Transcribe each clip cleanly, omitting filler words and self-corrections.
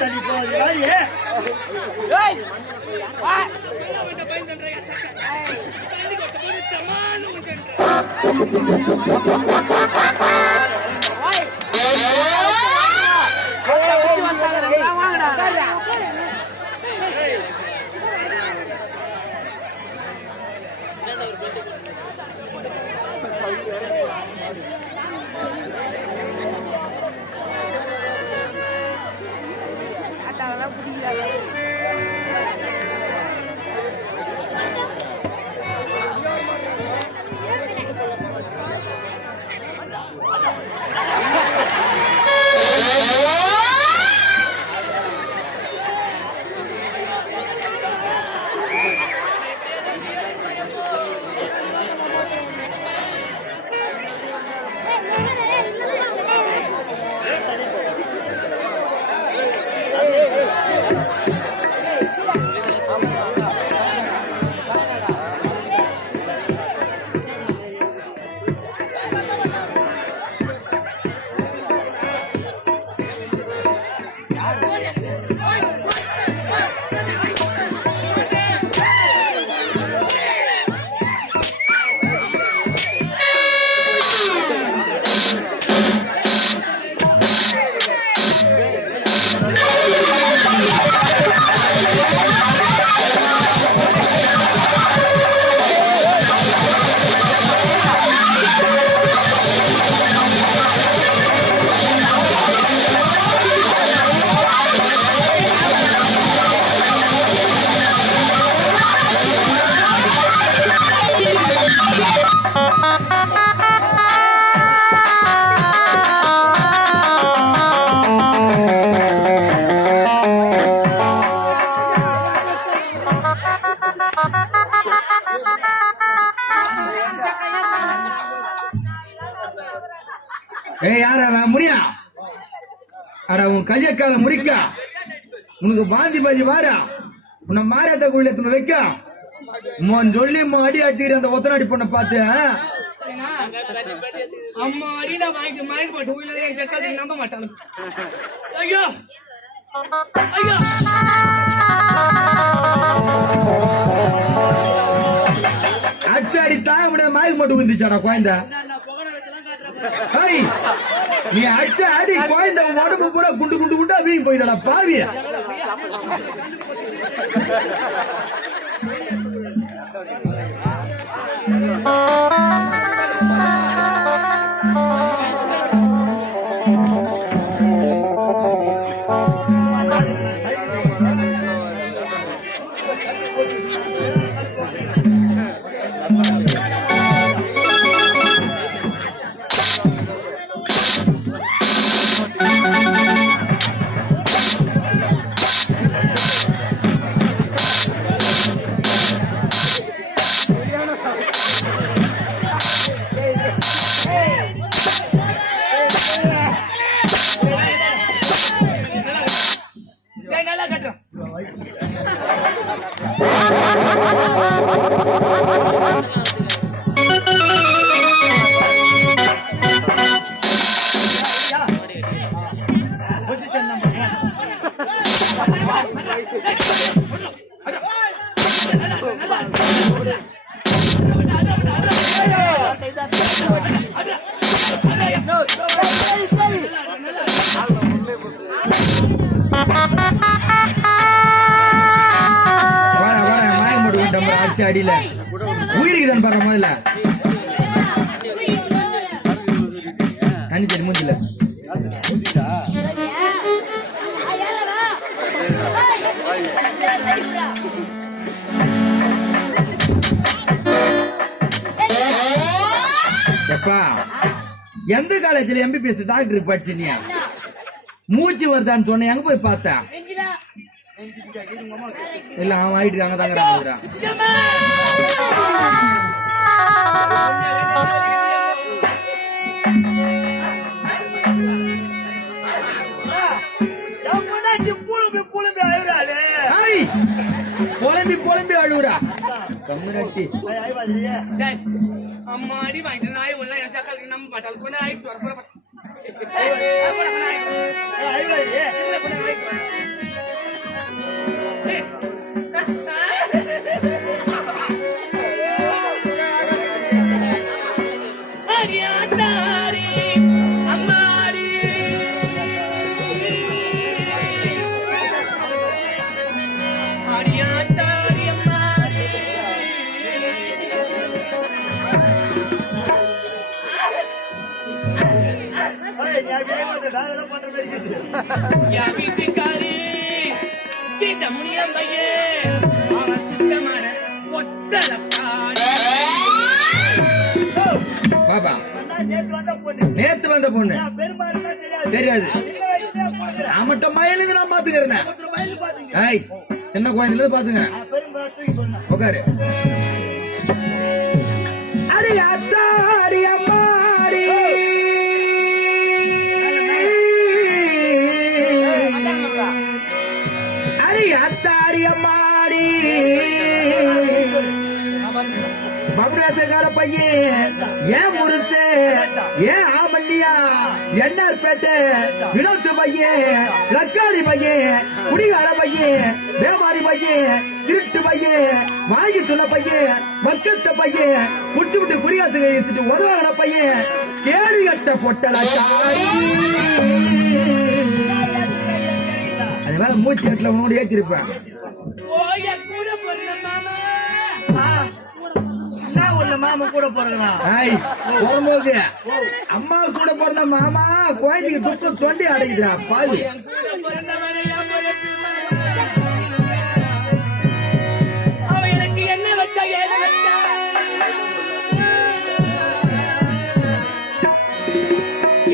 சளி போகுது வாடி முடியா அட உன் கையக்கால முடிக்கா உனக்கு பாந்தி பாஜி வாரா உன்னை மாரியாத்த கோயில எத்தனை வைக்க மோன் சொல்லி அடி அடிச்சுக்கிற அந்த ஒத்தனாடி பொண்ணை பார்த்து அம்மா அடினா வாங்கி மாய்க்கு போட்டு உயிரிலே என் சட்டாதி நம்ப மாட்டானு ஐயோ ஐயோ அச்சாடி தாமட மாய்க்கு மட்டும் வந்துச்சாடா குழந்தை நீ அச்ச அடி குழந்தை உடம்பு பூரா குண்டு குண்டு குண்டா வீங்கி போய்தடா பாவிய அடியில உயிருக்கு பாக்க முதல்ல தண்ணி தண்ணி மூஞ்சில எப்பா எந்த காலேஜ்ல எம்பிபிஎஸ் டாக்டர் படிச்சினியா மூச்சு வருதான்னு சொன்ன எங்க போய் பார்த்தா இல்ல அவன் ஆயிட்டு இருக்காங்க தாங்க புலம்பி புலம்பி அழுவுறா கம்மிரட்டி அம்மா அடி வாங்கிட்டு நாய் உள்ள சக்காலுக்கு நம்ப மாட்டாள் கொஞ்சம் ஆயிட்டு வர என் வீட்டுக்காரி வீட்ட முடியும் பையன் அவன் சுத்தமான ஒட்டலக்காரி. பாப்பா நேத்து வந்த பொண்ணு நேத்து வந்த பொண்ணு பெருமாறுனா தெரியாது தெரியாது. சின்ன வயசுலயே கொடுக்குறேன் நான் மட்டும் மயிலுக்கு நான் பாத்துக்கிறேன். ஒருத்தர் மயில் பாத்துங்க ஏய் சின்ன குழந்தைல பாத்துங்க. பெருமாறு தூக்கி சொன்னேன் உட்காரு. அடி அத்தாடி அம்மாடி அடி அத்தாடி அம்மாடி பபுராசகார பையன் ஏன் முறுத்து ஏன் ஆமல்லியா என்ஆர்பேட்டை வினோத்து பையன் லக்காடி பையன் குடிகார பையன் வேமாடி பையன் திருட்டு பையன் வாங்கி துணை பையன் மக்கத்த பையன் குடிச்சு விட்டு குடிகாசு கைட்டு உதவான பையன் கேடு கட்ட பொட்டலாச்சாரி. அது மேல மூச்சு கட்டல உன்னோட ஏற்றிருப்பேன். ஓய கூட பொண்ணு மாமா என்ன ஊர்ல மாமா கூட போறான் ஐய் வரும்போது அம்மா கூட பிறந்த மாமா குழந்தைக்கு துக்கம் தொண்டி அடைக்குதுடா பாவி. என் கூட பிறந்தவனே என் பொறுப்பு மாமா. அவன் எனக்கு என்ன வச்சா ஏது வச்சா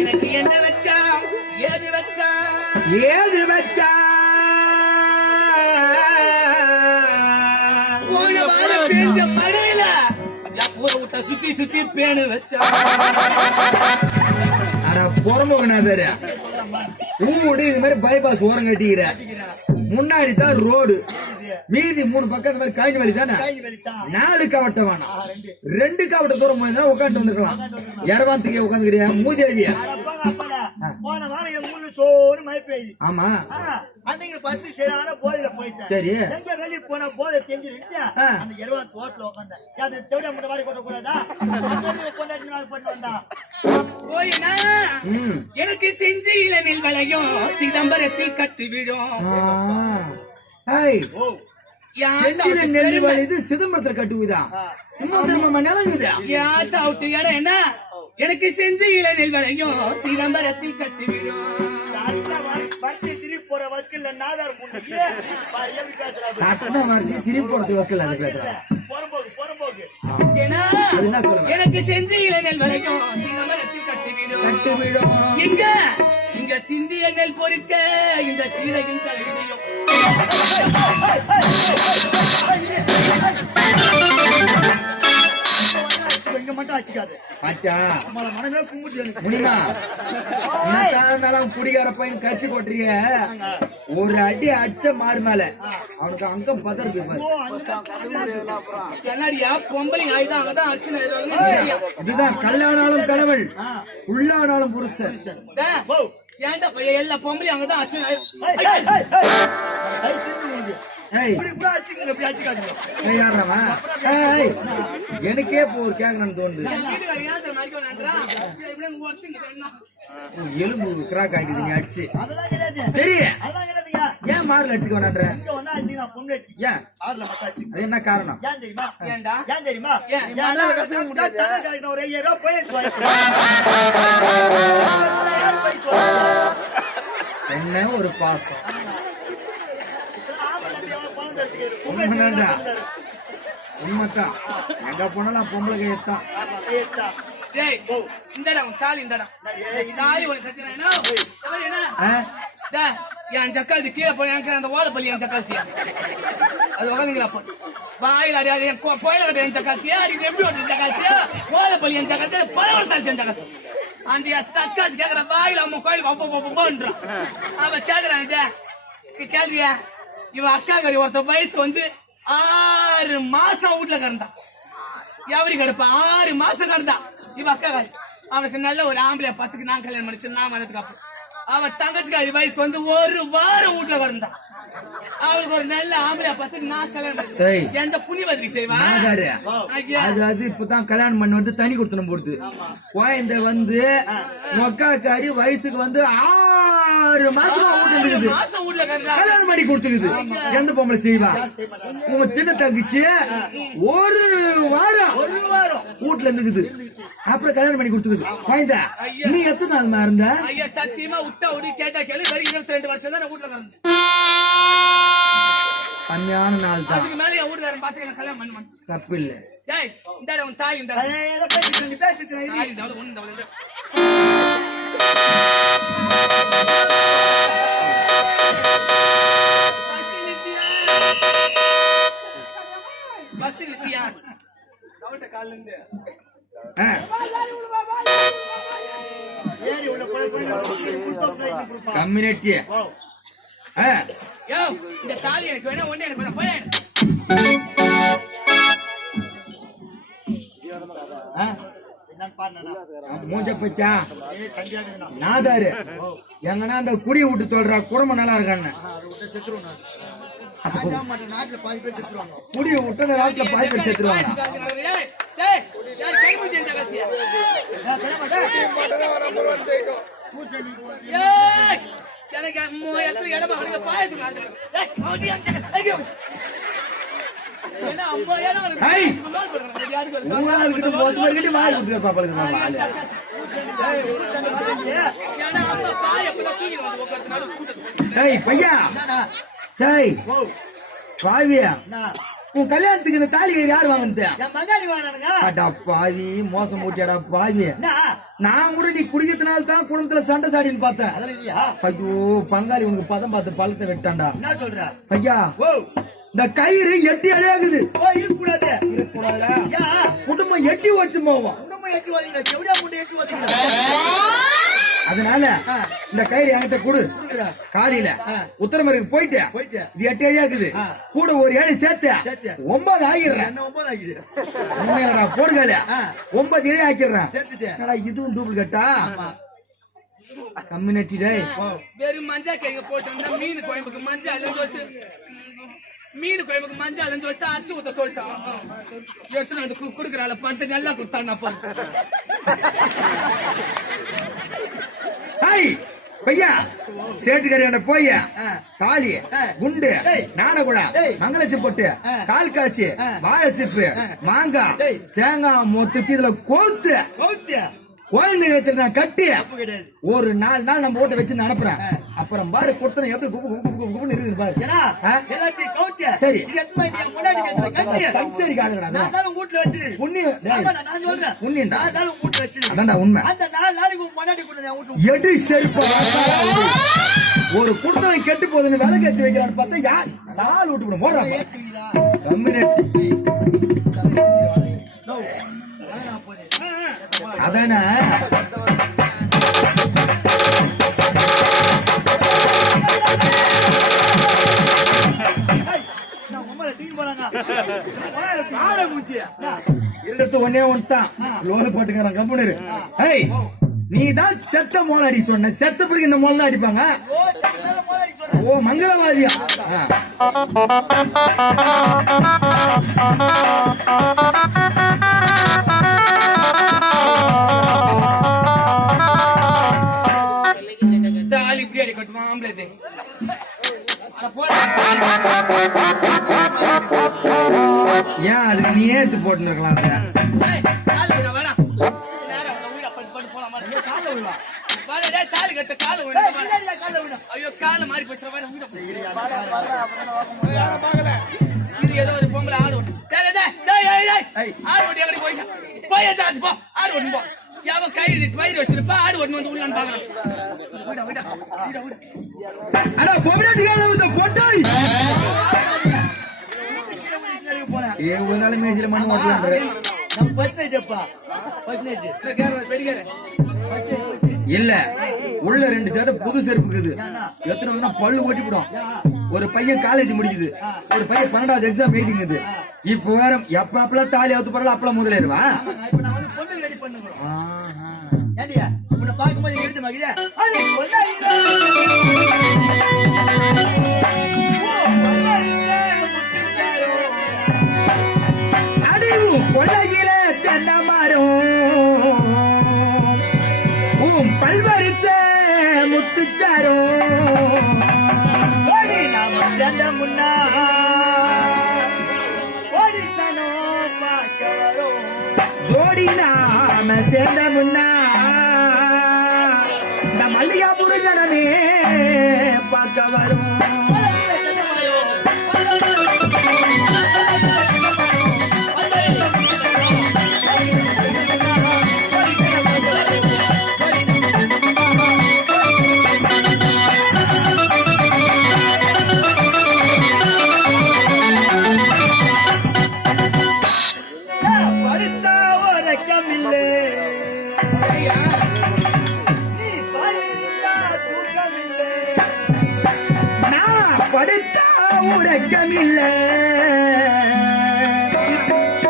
எனக்கு என்ன வச்சா ஏது வச்சா ஏது வச்சா போன வாரம் பேஞ்ச மழையில என் ஊரை விட்ட சுத்தி சுத்தி பேணு வச்சா. அட புறம்போகனாதாரு ஊடி இது மாதிரி பைபாஸ் ஓரம் கட்டிக்கிற முன்னாடி தான் ரோடு மீதி 3 பக்கம் இந்த மாதிரி காய்ஞ்ச வழி தானே. 4 கவட்டம் வேணாம் 2 கவட்ட தூரம் போயிருந்தா உட்காந்து வந்துருக்கலாம். இரவாந்துக்கே உட்காந்துக்கிறியா மூதியாதியா? போன வாரம் என் ஊர்ல சோறு மழை பெய்யுது ஆமா அன்னைக்கு 10 சரியான போதையில போயிட்டேன் சரி எங்க வெளியே போன போதை தெரிஞ்சிருச்சு அந்த 20 தோட்டல உட்காந்தேன் அது தெவிட முட்டை மாதிரி கொட்ட கூடாதா கொண்டாடி நாள் போட்டு வந்தா போயினா எனக்கு செஞ்சு இளநில் விளையும் சிதம்பரத்தில் கட்டி விடும். செந்தில நெல்லி வலிது சிதம்பரத்துல கட்டுவதா இன்னும் திரும்ப நிலங்குதா யாத்தாவுட்டு இடம் என்ன எனக்கு செஞ்சு இளநில் விளையும் சிதம்பரத்தில் கட்டி விடும். பட்டி திருப்பி போற வக்கீல்ல நாதார் முன்னுக்கு எப்படி பேசுறாரு காட்டுனா வரட்டி திருப்பி போறது வைக்கல அது பேசுறாங்க. புறம்போக்கு ஏன்னா அது என்ன சொல்ல வர? எனக்கு செஞ்சு இளநில் விளையும் சிதம்பரத்தில் கட்டி விடும். கட்டு விடும் இங்க இங்க சிந்திய நெல் பொறுக்க இந்த சீரகின் தலைவிதையும் இங்க மட்டும் வச்சுக்காது பாத்தா நம்மள மனமே கும்பிட்டு எனக்கு முடியுமா என்னத்தான் இருந்தாலும் குடிகார பையன் கட்சி போட்டுறிய ஒரு அடி அடிச்ச மாறு மேல அவனுக்கு அங்கம் பதறது பாரு. என்னடியா பொம்பளை ஆயுதம் அங்கதான் அர்ச்சனை இதுதான் கல்லானாலும் கணவன் உள்ளானாலும் புருஷன். ஏன்டா பையன் எல்லா பொம்பளை அங்கதான் அர்ச்சனை ஏய் இப்படி அடிச்சுங்க இப்படி அடிச்சுக்காதீங்க ஏய் யாரமா ஏய் எனக்கே போர் கேக்குறேன்னு தோணுது. எலும்பு கிராக் ஆகிடுது நீ அடிச்சு. அதெல்லாம் கிடையாது சரி அதெல்லாம் கிடையாதுங்க ஏன் மார்ல அடிச்சுக்க வேணான்ற? இங்க ஒண்ணா அடிச்சுங்க பொண்ணு ஏன் ஆறுல மட்டும் அடிச்சு அது என்ன காரணம்? ஏன் தெரியுமா ஏன்டா ஏன் தெரியுமா ஏன்? ஏன்னா தனக்கு ஒரு 5000 ரூபாய் போய் என்ன ஒரு பாசம் உண்மைதான்டா உண்மைத்தான். எங்க போனாலும் பொம்பளை கையத்தான். டேய் இந்தடா உன் தாலி இந்தடா தாலி உனக்கு கத்துறேனா எவரு என்ன டேய் என் சக்காலத்தி கீழே போய் எனக்கு அந்த ஓலப்பள்ளி என் சக்காலத்தியா அது உட்காந்துங்களா போ வாயில் அடி என் கோயில கட்ட என் சக்காலத்தியா இது எப்படி வந்து சக்காலத்தியா ஓலப்பள்ளி என் சக்காலத்தியா பழவரத்தாச்சு என் சக்காலத்தி அந்த சக்காலத்தி கேட்கற வாயில் அம்மா கோயில் போன்றான் அவன் கேட்கறான் இதே கேள்வியா இவன் அக்கா கறி ஒருத்த வயசுக்கு வந்து 6 மாசம் வீட்டுல கிடந்தான். எப்படி கிடப்பா 6 மாசம் கிடந்தான் இவ அக்கா காரி. அவனுக்கு நல்ல ஒரு ஆம்பளைய பத்துக்கு நான் கல்யாணம் பண்ணிச்சு நான் மனத்துக்கு அப்புறம் அவன் தங்கச்சிக்காரி வயசுக்கு வந்து 1 வாரம் வீட்டுல கிடந்தான். அவளுக்கு ஒரு நல்ல ஆம்பளைய பத்துக்கு நான் கல்யாணம் பண்ணிச்சு எந்த புண்ணியவதிரி செய்வா அது இப்பதான் கல்யாணம் பண்ணி வந்து தனி கொடுத்தணும் போடுது. குழந்தை வந்து மொக்காக்காரி வயசுக்கு வந்து 6 மாசமா வீட்டுல கல்யாணம் பண்ணி கொடுத்துக்குது. எந்த பொம்பளை செய்வா? உங்க சின்ன தங்கச்சி 1 வாரம் வீட்டுல இருந்துக்குது. அப்புறம் கல்யாணம் பண்ணி கொடுத்துக்குது வாய்ந்தா. ஐயா. நீ எத்தனை நாள் இருந்த? ஐயா சத்தியமா விட்டா விடு கேட்டா கேளு வெறும் 22 வருஷம் தான் நான் வீட்டுல இருந்தேன். கம்மியான நாள் தான். அதுக்கு மேல என் வீட்டுக்காரன் பாத்து எனக்கு கல்யாணம் பண்ண மாட்டேன். தப்பு இல்ல. டேய் இந்தாடா உன் தாய் இந்த ஏதோ பேசிட்டு நீ பேசிட்டு இரு. தாய் இந்த ஒண்ணு இந்த பஸ் நித்தியா கவுட்ட கால்ல இருந்து ஏறி உள்ள போய் கொடுப்பா. கம்யூனிட்டி ஓ யோ இந்த தாலி எனக்கு வேணா ஒண்ணே எனக்கு வேணா போய் என்னன்னு பாருண்ணா. மூஞ்ச பச்சா சண்டியாகுதுண்ணா. நாதாரு எங்கன்னா அந்த குடி விட்டு சொல்றா குடும்பம் நல்லா இருக்கான்னு. அது விட்டு செத்துருவோம் நான். ராஜா மற்ற நாட்டுல பாதி பேர் செத்துருவாங்க. குடியை விட்டு நாட்டுல பாதி பேர் செத்துருவாங்க. டேய் டேய் யார் கைமு செஞ்ச கத்தியா ஏய் எனக்கு எத்தனை இடமா அவனுக்கு பாயத்து டேய் அவடி அங்க என்ன அம்மா ஏனா ஏய் யாருக்கு ஊராளுக்கிட்ட போத்து பேர்கிட்ட வாய் கொடுத்துக்கறப்பா பழுது நான் ஆளு. ஏனா அம்மா பாய அப்ப தூக்கி வந்து உட்கார்ந்து கூட்டத்து ஏய் பையா டேய் பாவியா நான் உன் கல்யாணத்துக்கு இந்த தாலி யார் வாங்கினது? என் மங்காளி வாங்கினானுங்க. அடா பாவி மோசம் மூட்டியாடா பாவி. என்ன நான் கூட நீ குடிக்கிறதுனால தான் குடும்பத்துல சண்டை சாடின்னு பார்த்தேன். அதெல்லாம் இல்லையா? ஐயோ பங்காளி உனக்கு பதம் பார்த்து பழத்தை வெட்டான்டா. என்ன சொல்ற? ஐயா ஓ இந்த கயிறு எட்டி அலையாகுது. ஓ இருக்கக்கூடாது. இருக்கக்கூடாதா? யா குடும்பம் எட்டி வச்சு போவோம். குடும்பம் எட்டு வாதிங்களா? செவடியா முண்டை எட்டு வாதிங்களா? அதனால இந்த கயிறு என்கிட்ட கொடு. காலையில உத்தரமருக்கு போயிட்டு இது 8 அழியாக்குது. கூட ஒரு 7 சேர்த்து 9 ஆகிடுறேன். என்ன 9 ஆகிடு? உண்மையிலடா போடுகால 9 இழை ஆக்கிடுறேன். சேர்த்துட்டேன். என்னடா இதுவும் டூப்ளிகேட்டா? கம்யூனிட்டி டே வெறும் மஞ்சள் கைங்க போட்டு மீன் குழம்புக்கு மஞ்சள் அலைஞ்சு மீன் குழம்புக்கு மஞ்சள் அலைஞ்சு வச்சு அச்சு ஊத்த சொல்லிட்டான். எடுத்து வந்து குடுக்குறாள் பஞ்ச நல்லா கொடுத்தான். அப்பா ஹாய் பையா சேட்டு கடையாண்ட போய் தாலி குண்டு நாணகுழா மங்களச்சி போட்டு கால் காய்ச்சி வாழை சிப்பு மாங்காய் தேங்காய் மொத்தத்தி இதுல கோத்து கோயந்து நான் கட்டி ஒரு 4 நாள் நம்ம ஓட்ட வச்சு அனுப்புறேன். அப்புறம் பாரு கொடுத்தன எப்படி குப்பு குப்பு குப்பு குப்புன்னு இருக்குது பாரு. ஏனா எல்லாத்தையும் கவுத்தியா சரி இது எத்தனை நீ முன்னாடி கேட்கல கட்டியா சரி காடுடா. நான் வீட்ல வச்சிரு புண்ணியம் நான் சொல்றேன் புண்ணியம்டா. நான் வீட்ல வச்சிரு. அதான்டா உண்மை. அந்த 4 நாளைக்கு முன்னாடி கூட நான் வீட்ல எடு செருப்பா ஒரு குடுத்தனை கெட்டு போதுன்னு விலை கட்டி வைக்கிறான்னு பார்த்தா யார் 4 விட்டு கூட போடுறா ஏத்துவீங்களா? கம்யூனிட்டி நோ நான் போறேன். அதானே நான் உம்மல தூக்கி போறாங்க. ஆள மூச்சி. இருக்கிறது ஒன்னே ஒன்னுதான் லோன் போட்டுக்கிறான் கம்பெனி. ஏய் நீ தான் செத்த மோள அடி சொன்ன. செத்த பிறகு இந்த மோள தான் அடிப்பாங்க. ஓ சக்கர போறி சொல்ற. ஓ மங்களவாதியா? தாலி இப்படி அடி கட்டுவான் ஆம்பளை. ஏன் அதுக்கு நீ எடுத்து போட்டு இருக்கலாம். தாலி கட்ட கால இல்ல கால்ல விடு. ஐயோ கால மாறி போச்சு. இது ஏதோ ஒரு பொம்பளை ஆடு ஓட்டு. ஆடு ஓட்டி எங்கடி போய் போய் சாந்தி போ ஆடு ஓட்டு போ. யாவ கயிறு வயிறு வச்சிருப்பா ஆடு ஓட்டு வந்து உள்ளான்னு பாக்குறேன். அட பொம்பளைக்காக போட்டாய் ஏ உன்னால மேசில மண்ணு ஓட்டலாம்ன்ற. நம்ம ஃபர்ஸ்ட் நைட் அப்பா ஃபர்ஸ்ட் நைட் வெடிக்கார இல்ல உள்ள 2 சேத புது செருப்பு இருக்குது. எத்தனை வந்து பல்லு ஓட்டிவிடும். ஒரு பையன் காலேஜ் முடிக்குது. ஒரு பையன் 12வது எக்ஸாம் எழுதிங்குது. இப்போ வேற எப்ப அப்பலாம் தாலி அவுத்து போறல அப்பலாம் முதலேருவா. இப்போ நான் வந்து பொண்ணு ரெடி பண்ணுங்க. ஏண்டியா உன்னை பாக்கும்போது எடுத்து மகிதே அடி கொல்லாயிரா. அடிவு கொள்ளையில தென்னை மரம் பல்வரித்த முத்துச்சாரம் ஓடி நாம சேர்ந்த முன்னா ஓடி சனோ பார்க்க வரும். ஜோடி நாம சேர்ந்த முன்னா இந்த மல்லிகாபுர ஜனமே பார்க்க வரும். படித்தா உரைக்கமில்லை, நீ பாய் விரித்தா தூக்கமில்லை. நான் படுத்தா உறக்கமில்ல,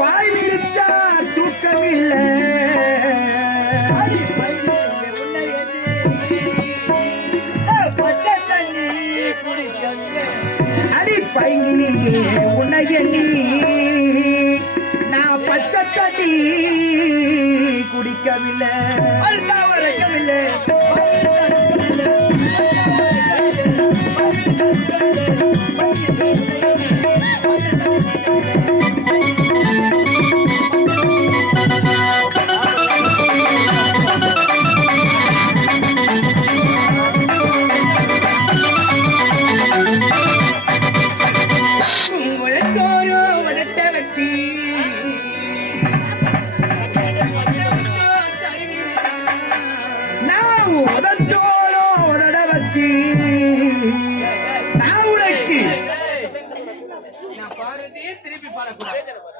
பாய் விரித்தா தூக்கமில்ல. அடி பையிலே உன்னை எண்ணி, பச்சை தண்ணி குடிக்கவில்லை. அடி பைங்கிலேயே உன்னை எண்ணி நான் பச்சை தண்ணி குடிக்கவில்லை. படித்தா உரைக்கமில்லை, பாய் விரித்தா தூக்கமில்லை. உங்களோரோ வளர்த்த வச்சு நான் உதட்டோளோ உதட வச்சு நான் உனக்கு நான் பாடுறதே திருப்பி பாடக்கூடாது.